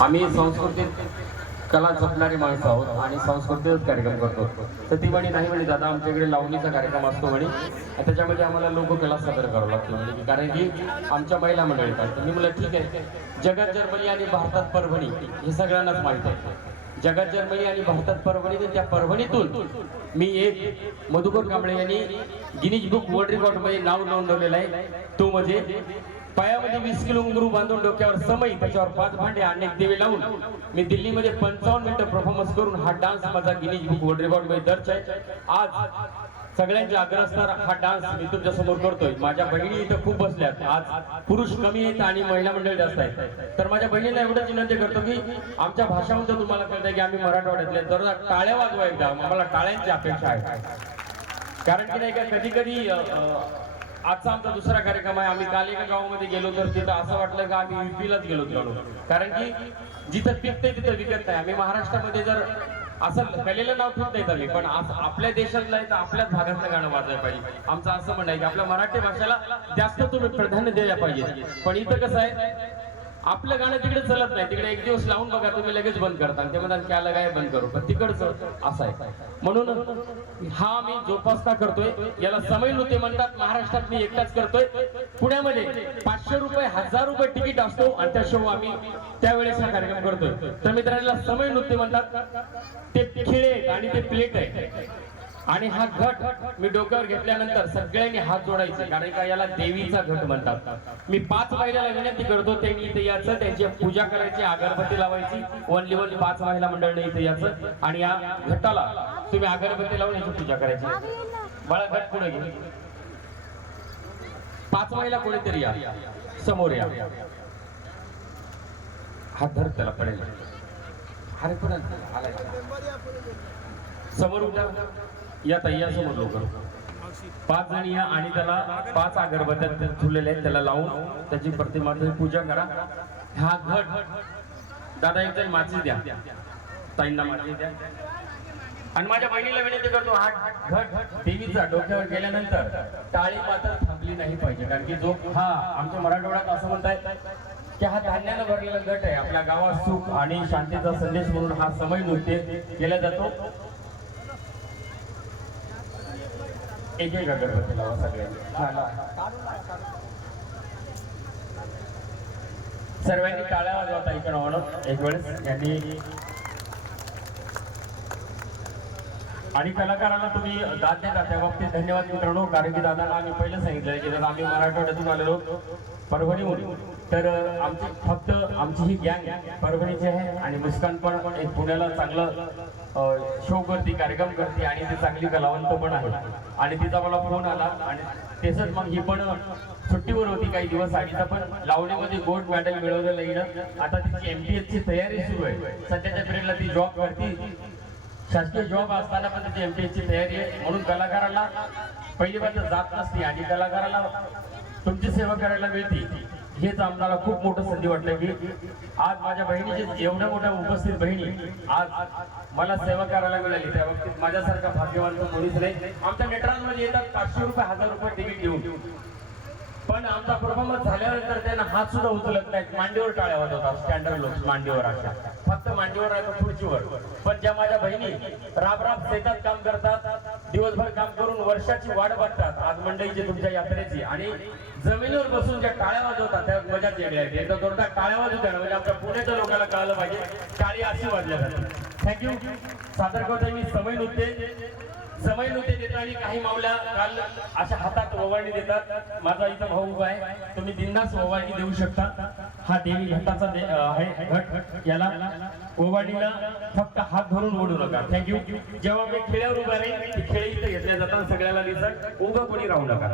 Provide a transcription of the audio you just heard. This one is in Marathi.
आम्ही सांस्कृतिक कला जपणारी माणसं आहोत आणि सांस्कृतिक कार्यक्रम करतो. तर ती म्हणे नाही म्हणे दादा आमच्याकडे लावणीचा कार्यक्रम असतो म्हणे त्याच्यामध्ये आम्हाला लोककला सादर करावं लागते म्हणजे कारण की आमच्या महिला मंडळी येतात. तर मी म्हटलं ठीक आहे. जगात जर्मनी आणि भारतात परभणी हे सगळ्यांनाच माहीत आहे. जगात जर्मनी आणि भारतात परभणी तर त्या परभणीतून मी एक मधुकर कांबळे यांनी गिनीज बुक वर्ल्ड रेकॉर्ड मध्ये नाव नोंदवलेलं आहे. तो म्हणजे पायामध्ये 20 किलो घुंगरू बांधून डोक्यावर समई त्याच्यावर 5 भांडे अनेक देवे लावून मी दिल्लीमध्ये 55 मिनिटं परफॉर्मन्स करून हा डान्स माझा गिनीज बुक वर्ल्ड रेकॉर्ड मध्ये दर्ज आहे. आज सगळ्यांचे आग्रह असणार हा डान्स मी तुमच्या समोर करतोय. माझ्या बहिणी इथं खूप बसल्यात. आज पुरुष कमी आहेत आणि महिला मंडळ जास्त आहेत. तर माझ्या बहिणीला एवढंच विनंती करतो की आमच्या भाषामध्ये तुम्हाला कळतंय की आम्ही मराठवाड्यातले जरा टाळ्या वाजवा एकदा. आम्हाला टाळ्यांची अपेक्षा आहे. कारण की नाही का कधी कधी आजचा आमचा दुसरा कार्यक्रम आहे. आम्ही काल एका गावामध्ये गेलो तर तिथं असं वाटलं की आम्ही युपीलाच गेलो होतो. कारण की जिथं पिकतंय तिथं विकत नाही. आम्ही महाराष्ट्रामध्ये जर असं कलेलं नाव ठेवता येतं मी पण आपल्या देशातलं आहे तर आपल्याच भागातलं गाणं वाजवायला पाहिजे. आमचं असं म्हणणं आहे की आपल्या मराठी भाषेला जास्त तुम्ही प्राधान्य द्यायला पाहिजे. पण इथं कसं आहे आपलं गाणं तिकडे चलत नाही. तिकडे एक दिवस लावून बघा तुम्ही लगेच बंद करता ते म्हणतात क्या लगाय बंद करू. पण तिकडचं असं आहे. म्हणून हा मी जोपासना करतोय. याला समय नृत्य म्हणतात. महाराष्ट्रात मी एकटाच करतोय. पुण्यामध्ये 500 रुपये 1000 रुपये तिकीट असतो आणि त्या शो आम्ही त्यावेळेस हा कार्यक्रम करतोय. तर मित्रांनो समय नृत्य म्हणतात. ते खेळ आणि ते प्लेट आहे आणि हा घट मी डोक्यावर घेतल्यानंतर सगळ्यांनी हात जोडायचे कारण का याला देवीचा घट म्हणतात. मी 5 महिन्याला विनंती करतो त्यांनी इथे यायचं त्यांची पूजा करायची अगरबत्ती लावायची. ओनली 5 महिला मंडळाने इथे यायचं आणि या घटाला तुम्ही अगरबत्ती लावून याची पूजा करायची. बाळा घट पुढे घे. 5 महिला कोणीतरी या समोर या. हात धर त्याला पडेल. अरे पण समोर उठा या तय्या समोर लवकर. 5 जण या आणि त्याला 5 अगरबत्त्या ठेवलेल्या आहेत त्याला लावून त्याची प्रतिमाची पूजा करा. हा घट दादा एक जण माची द्या ताईंना माची द्या. आणि माझ्या बहिणीला विनंती करतो हा घट देवीचा डोक्यावर गेल्यानंतर टाळी मात्र थांबली नाही पाहिजे. कारण की जो हा आमच्या मराठवाड्यात असं म्हणतायत की हा धान्यानं भरलेला गट आहे. आपल्या गावात सुख आणि शांतीचा संदेश म्हणून हा समय नृत्य केला जातो. एक एक अगरबत्ती लावा सगळ्यांनी. सर्वांनी टाळ्या वाजवता इकडे म्हणून एक वेळेस यांनी. आणि कलाकारांना तुम्ही दाद देता त्या बाबतीत धन्यवाद मित्रांनो. कारण की दादाला आम्ही पहिलं सांगितलं की दादा आम्ही मराठवाड्यातून आलेलो परभणीहून. तर आमची फक्त आमची ही गँग परभणीची आहे आणि मुस्कान पण एक पुण्याला चांगलं शो करते कार्यक्रम करते आणि ती चांगली कलावंत पण आहे. आणि तिचा मला फोन आला आणि तसंच मग ही पण सुट्टीवर होती काही दिवस आणि तिचा पण लावणीमध्ये गोल्ड मेडल मिळवलेलं येणं. आता तिची MPS ची तयारी सुरू आहे. सध्याच्या पिरियडला ती जॉब करते. शासकीय जॉब असताना पण त्याची MPS ची तयारी आहे. म्हणून कलाकाराला पहिली बात जात नसते आणि कलाकाराला तुमची सेवा करायला मिळते. हेच आम्हाला खूप मोठं संधी वाटलं की आज माझ्या बहिणीची एवढ्या मोठ्या उपस्थित बहिणी आज मला सेवा करायला मिळाली. त्या बाबतीत माझ्यासारखा भाग्यवान कोणीच नाही. आमच्या नेटरांमध्ये येतात 500 रुपये 1000 रुपये तिकीट घेऊन. पण आमचा परफॉर्मन्स झाल्यानंतर त्यांना हात सुद्धा उचलत नाहीत. मांडीवर टाळ्या वाजवतात. स्टँडर्ड लोक मांडीवर अशा फक्त मांडीवर आहे खुर्चीवर. पण ज्या माझ्या बहिणी राब शेतात काम करतात दिवसभर काम करून वर्षाची वाट बघतात आज मंडईची तुमच्या यात्रेची आणि जमिनीवर बसून ज्या टाळ्या वाजवतात त्या मजाच वेगळ्या आहेत. एकदा जोरदार टाळ्या वाजवतात म्हणजे आमच्या पुण्याच्या लोकांना कळलं पाहिजे टाळी अशी वाजल्या जाते. थँक्यू. सादर करतोय मी समय नृत्य. समय नृत्य देतात आणि काही मावल्या काल अशा हातात ओवाळणी देतात. माझा इथं भाऊ उभा आहे. तुम्ही बिनधास्त ओवाळणी देऊ शकता. हा देवी घटाचा आहे घट. याला ओवाळणीला फक्त हात धरून ओढू नका. थँक्यू. जेव्हा मी खेळ्यावर उभा राहील खेळे इथे घेतल्या जातात सगळ्याला दिसत उभं कोणी राहू नका.